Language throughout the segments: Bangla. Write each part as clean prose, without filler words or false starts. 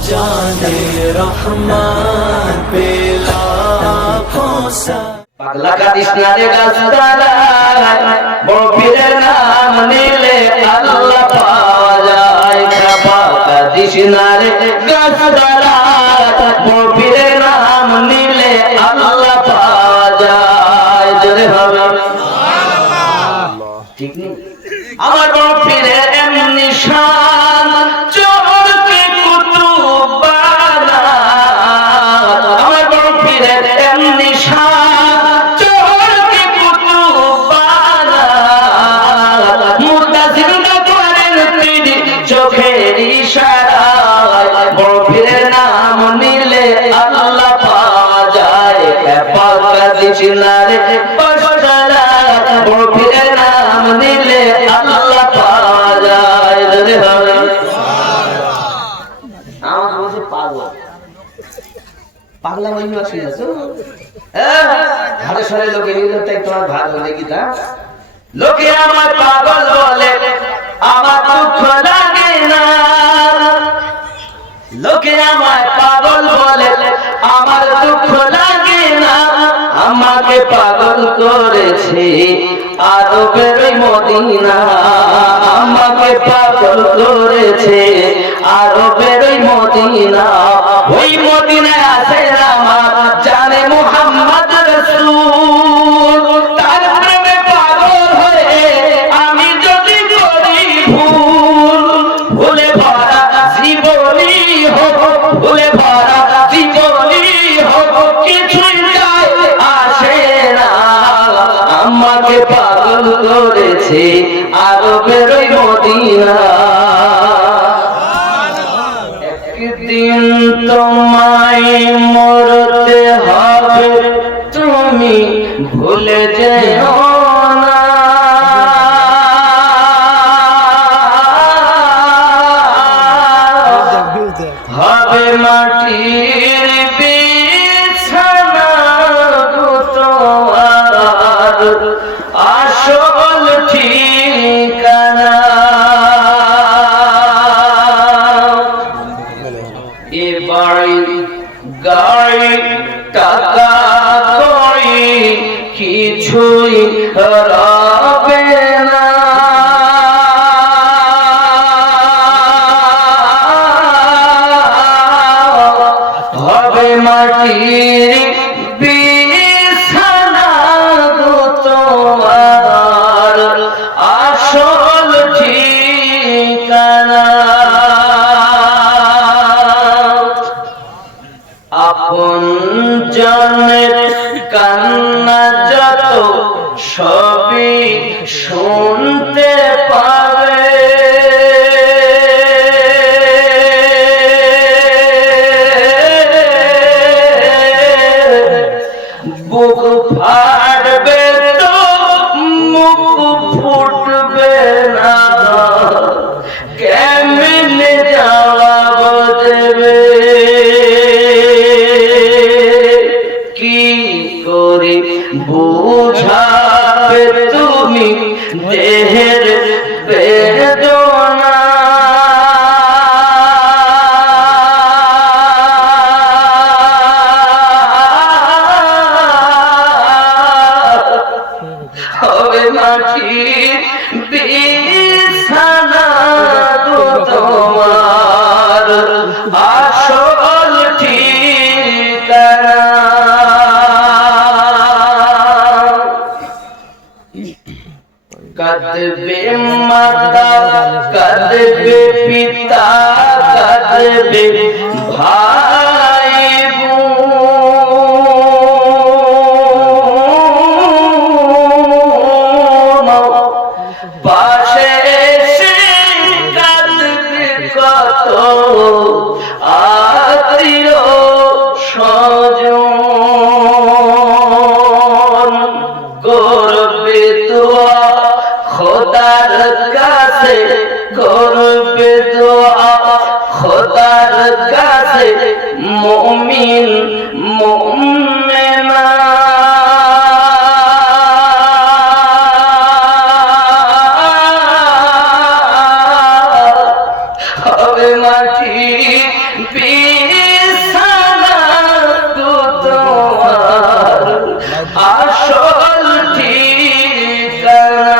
जाने रहमान पे लाखों सा পাগলা কাদিস না রে গাছতলা বড় পীরের নাম নিলে আল্লাহ পাওয়া যায় খাপা কাদিস না রে গাছতলা বড় পীরের নাম নিলে আল্লাহ পাওয়া যায় জোরে হবে সুবহানাল্লাহ ঠিক নেই আমার বড় পীরের এমনি শান চোরকে কুতুব বানা আমার বড় পীরের এমনি শান চোখের ইশারায় বড় পীরের নাম নিলে আল্লাহ পাওয়া যায় পাক কাদিস না রে গাছতলা বড় পীরের নাম নিলে আল্লাহ পাওয়া যায় জোরে হবে সুবহানাল্লাহ আমার বলছে পাগলা বলি আসি আছো ঘরে সরে লোকে নিলে তাই তোমার ভাগ হলে কি তা লোকে আমার পাগল বলে আমার দুঃখ লাগে না লোকে আমায় পাগল বলে আমার দুঃখ লাগে না আমাকে পাগল করেছে আরবের ওই মদিনা আমাকে পাগল করেছে আরবের ওই মদিনা ওই মদিনায় আছে আমার জানে মুহাম্মদ রাসূল তার প্রেমে পাগল হয়ে আমি যদি করি ভুল ভুলে ভরা জীবনী হোক ভুলে ভরা জীবনী হোক কিছুই যায় আসে না আমাকে পাগল করেছে আরবের ওই মদিনা একদিন তোমায় মরতে হবে তুমি ভুলে যেও না হবে মাটির বিছানা গো তোমার আসল ঠিকানা এ বাড়ি গাড়ি টাকা কড়ি কিছুই রবে না হবে মাটির বিছানা গো তোমার আসল ঠিকানা আপন জনের কান্না যত সবই শুনতে পাবে বুক ফাটবে তো মুখ ফুটবে না কেমনে জবাব দেবে কি করে বুঝাবে তুমি দেহের বেদনা হবে মাটির বিছানা গো তোমার আসল ঠিকানা কাঁদবে মাতা কাঁদবে পিতা কাঁদবে ভাই বোন পাশে এসে কাঁদবে কত আত্মীয় স্বজন করবে দোয়া খোদার কাছে করবে দোয়া খোদার কাছে মুমিন মুমিনা হবে মাটি বিছানা তো তোমার আসল ঠিকানা।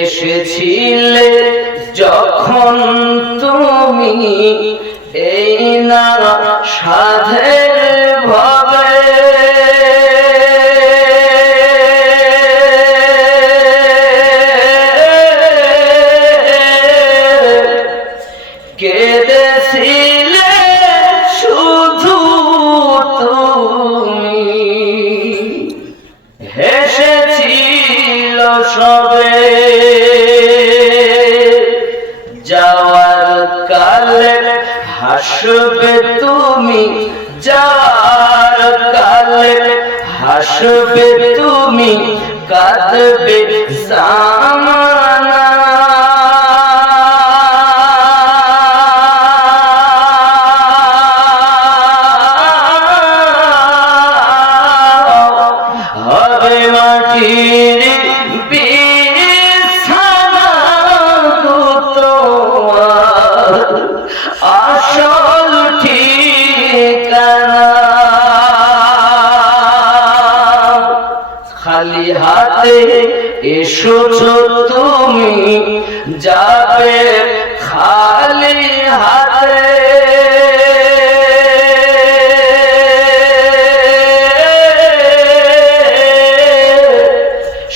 এসেছিলে যখন তুমি এই না সাধের ভাবে, কেঁদেছিলে শুধু তুমি, হেসেছিল সবে। যাওয়ার কালে হাসবে তুমি, যাওয়ার কালে হাসবে তুমি, কাঁদবে জামানা। হবে মাটির বিছানা তো তোমার আসল ঠিকানা। খালি হাতে এসেছো তুমি, যাবে খালি হাতে।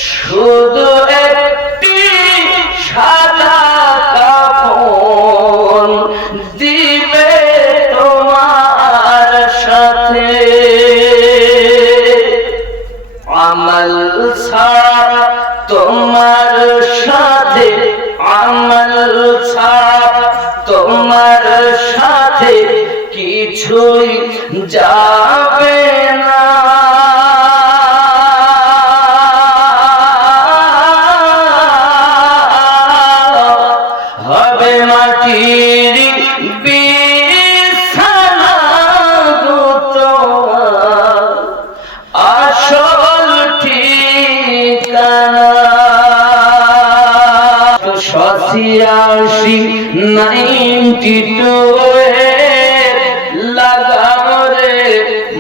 শুধু একটি সাদা কাফন দিবে তোমার সাথে। আমল ছাড়া তোমার সাথে, আমল ছাড়া তোমার সাথে কিছুই যাবে না। হবে মাটির বিছানা তো তোমার আসল ঠিকানা। 92 লাগাও রে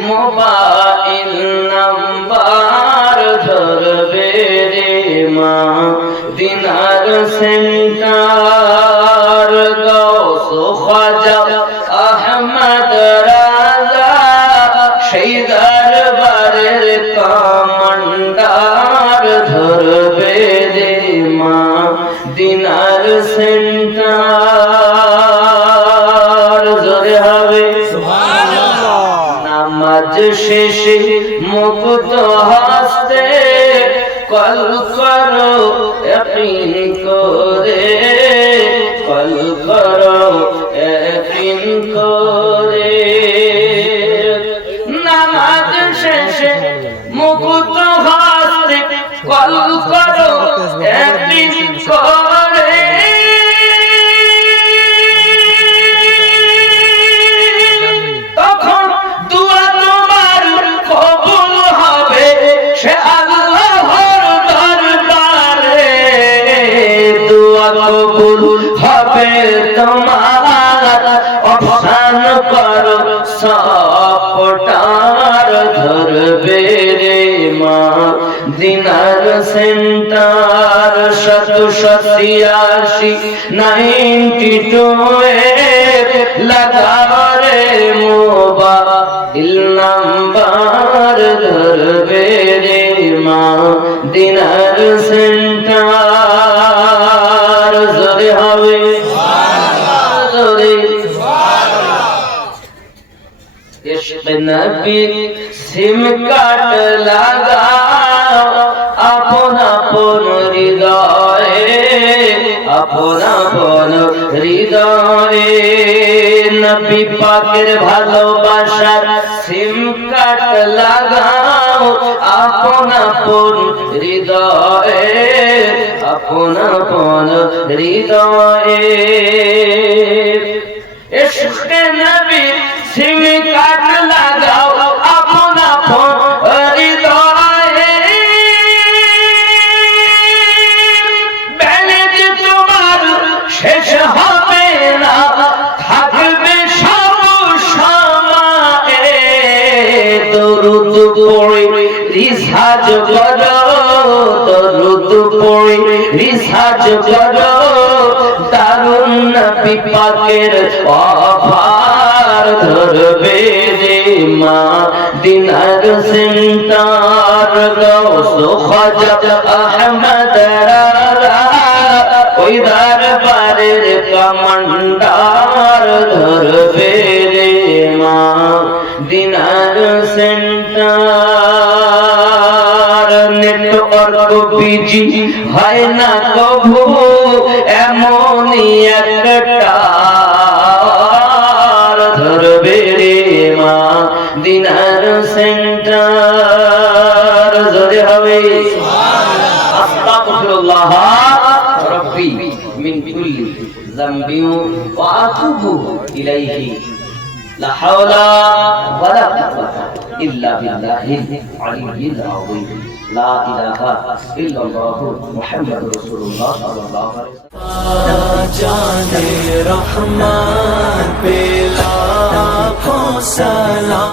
মোবাইল নাম্বার, ধরবে রে মা দিনার সেন্টার। গাউস খাজা আহমদ রাজা সেই দরবারের কমান্ডার, ধরবে রে মা দিনার সেন্টার। জোরে হবে সুবহানাল্লাহ। নামাজ শেষে মুক্ত হস্তে কল করো ইয়াকিন করে, কল করো ইয়াকিন করে। নামাজ শেষে মুক্ত হস্তে কল করো ইয়াকিন করে। তখন দুয়া তোমার কবুল হবে সে আল্লাহর দরবারে। দুয়া কবুল হবে তোমার, অবসান করো সপটার, ধরবে রে মা দিনার সেন্টার। 92 লাগাও রে মোবাইল নাম্বার, ধরবে রে মা দিনার সেন্টার। জোরে হবে জোরে। ইশক নবী সিম কাট লাগাও আপন আপন হৃদয়ে, আপন আপন হৃদয়ে। নবী পাকের ভালোবাসার সিম কাট লাগাও আপন আপন হৃদয়ে, আপন আপন হৃদয়ে। ইশক নবী সিম কাট লাগাও আপন আপন হৃদয়ে। বেনিদিত শেষ হবে না, থাকবে সব সময়ে। দরুদ পড়ে রিসাজ করো, দরুদ পড়ে রিসাজ করো, দারুন নবী পাকের অফার ধরবে রে মদিনার সেন্টার। গৌস খাজা আহমদ রারা ওই দরবারের কমান্ডার ধরবে রে মদিনার সেন্টার। নেটওয়ার্ক বিজি হয় না কভু, এমনই একটা ধরবে রে মদিনার সেন্টার। জোরে হবে আস্তাগফিরুল্লাহ রাব্বি মিন কুল্লি যামবিন ওয়া আতুবু ইলাইহি লা হাওলা ওয়ালা কুওয়াতা ইল্লা বিল্লাহিল আলিয়্যিল আযীম। লা ইলাহা ইল্লাল্লাহু মুহাম্মাদুর রাসূলুল্লাহ সাল্লাল্লাহু আলাইহি ওয়াসাল্লাম। जाने रहमान पे लाखों सलाम।